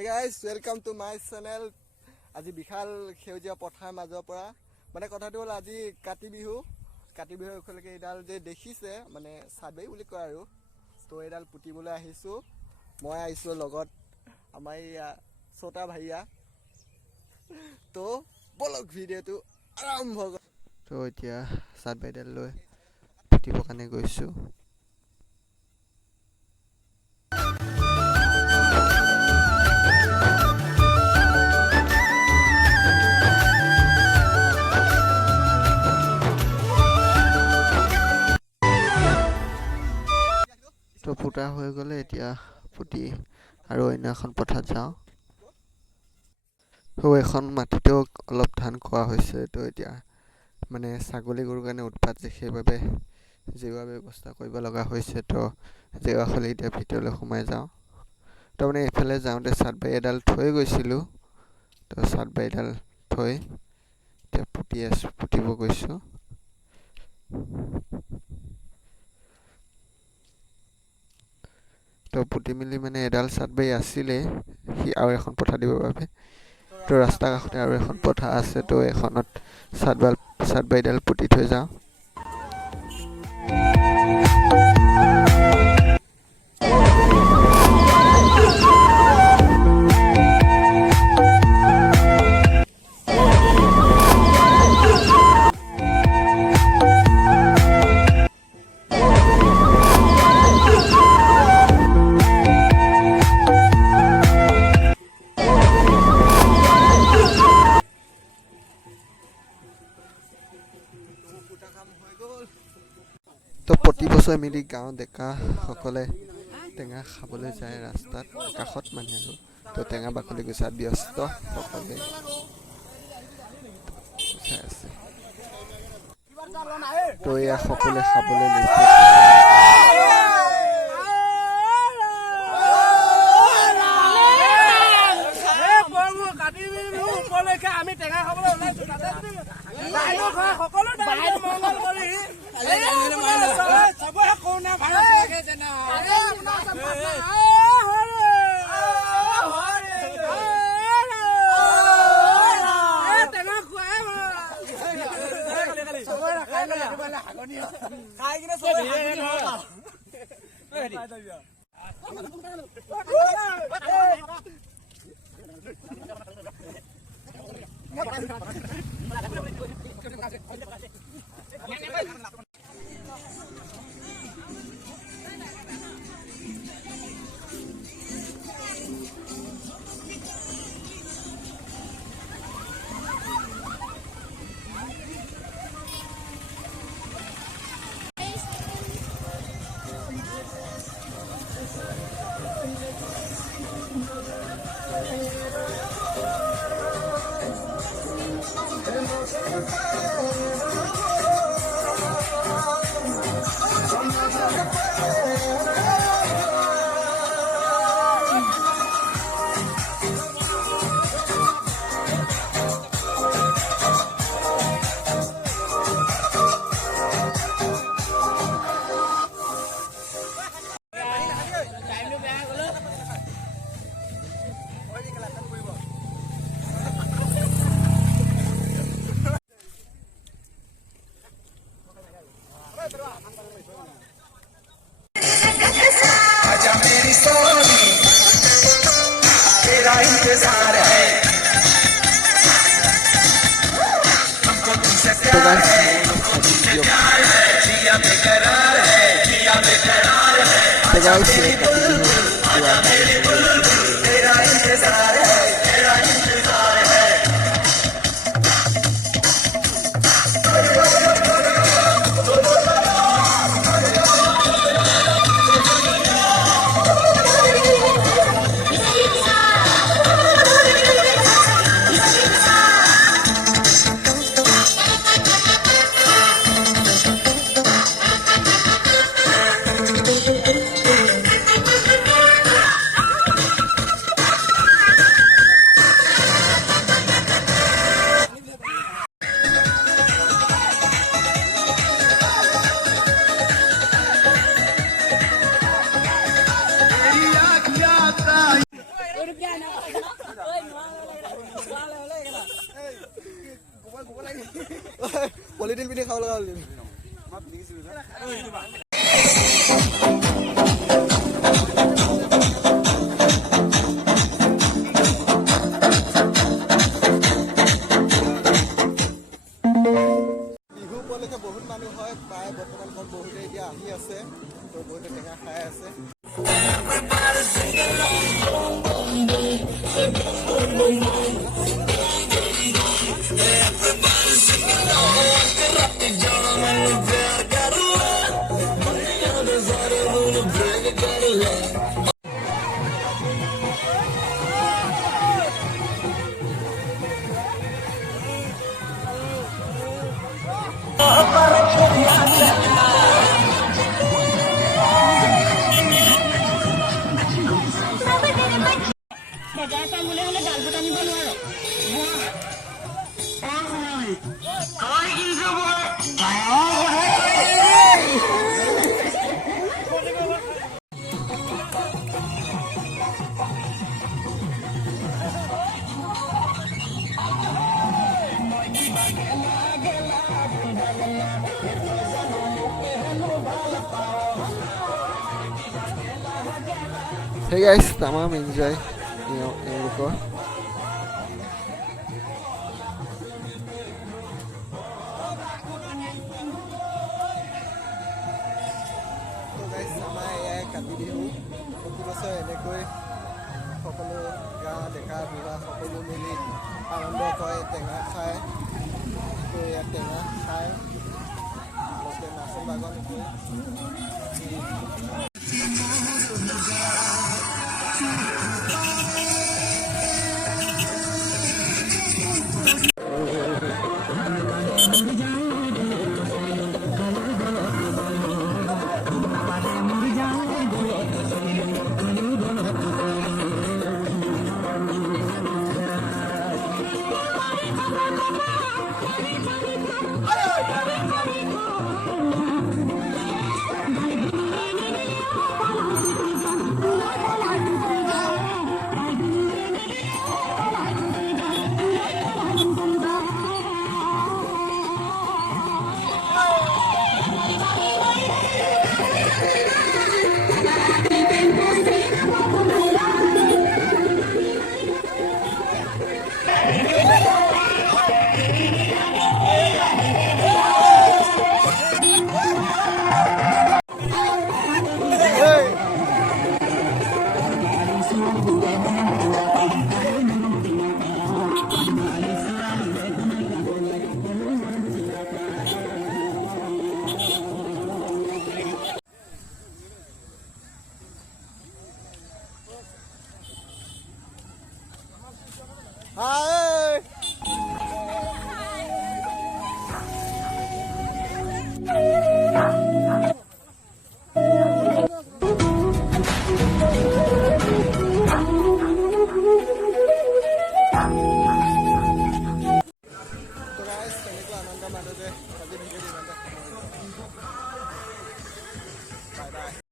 Hey guys, welcome to my channel. আজি বিশাল সেউজীয়া পথাৰ মাজৰ পৰা মানে কথাটো হ'ল আজি কাতি বিহুৰ ওখলৈকে এডাল যে দেখিছে মানে সাদবাই বুলি কয় আৰু তো এডাল পুতিবলৈ আহিছোঁ মই আহিছোঁ লগত আমাৰ ছোটা ভাইয়া তো বলক ভিডিঅ'টো আৰম্ভ কৰোঁ তো এতিয়া সাদবাইডাল লৈ পুতিবৰ কাৰণে গৈছোঁ তো পুতা হৈ গ'লে এতিয়া পুতি আৰু অন্য এখন পথাৰত যাওঁ এখন মাটিতেও অলপ ধান খোৱা হৈছে তো এতিয়া মানে ছাগলী গৰুৰ কাৰণে উৎপাত যে সেইবাবে জেওৰা ব্যৱস্থা কৰিব লগা হৈছে তো জেওৰা খুলি এতিয়া ভিতৰলৈ সোমাই যাওঁ তো মানে এইফালে যাওঁতে চাটবাৰী এডাল থৈ গৈছিলোঁ তো চাটবাৰী এডাল থৈ এতিয়া পুতিব গৈছোঁ তো পুতি মেলি মানে এডাল চাটবাৰী আছিলে সি আৰু এখন পথা দিবৰ বাবে তো ৰাস্তা কাষতে আৰু এখন পথা আছে তো এখনত চাটবাৰীডাল পুতি থৈ যাওঁ তো প্ৰতি বছৰে মিলি গাঁও ডেকাসকলে টেঙা খাবলৈ যায় ৰাস্তাত কাষত মানে আৰু তো টেঙা বাকলি গুচাত ব্যস্ত সকলোৱে চাই আছে তো এয়া সকলোৱে খাবলৈ লৈছে আমি টেঙা খাবলৈ ওলাইছো তাতে সকলো মংগল কৰি চবৰে কৰোণা ভাইৰাছ লাগে যেন টেঙা খুৱাই খাই কিনে इंतजार है हमको तुमसे प्यार है तुमसे प्यार है जिया बेकरार है जिया बेकरार है आजा मेरी बुलबुल आजा मेरी बुलबुल तेरा इंतजार है तेरा इंतजार है পলিথিন পিন্ধি খাব লগা হ'ল বিহু উপলক্ষে বহুত মানুহ হয় প্ৰায় বৰ্তমান বহুতে এতিয়া আহি আছে তো বহুতে টেঙা খাই আছে বজাৰ পাবলৈ হ'লে গালবোট আনিব নোৱাৰো Hey guys, tamam enjoy eতেওঁলোকৰ তো গাইজ আমাৰ এয়াই কাতি বিহু প্ৰতি বছৰ এনেকৈ সকলো গাঁও ডেকা বুঢ়া সকলো মিলি আনন্দ কৰে টেঙা খায় তো ইয়াত টেঙা খায় লগতে নাচন বাগন কৰে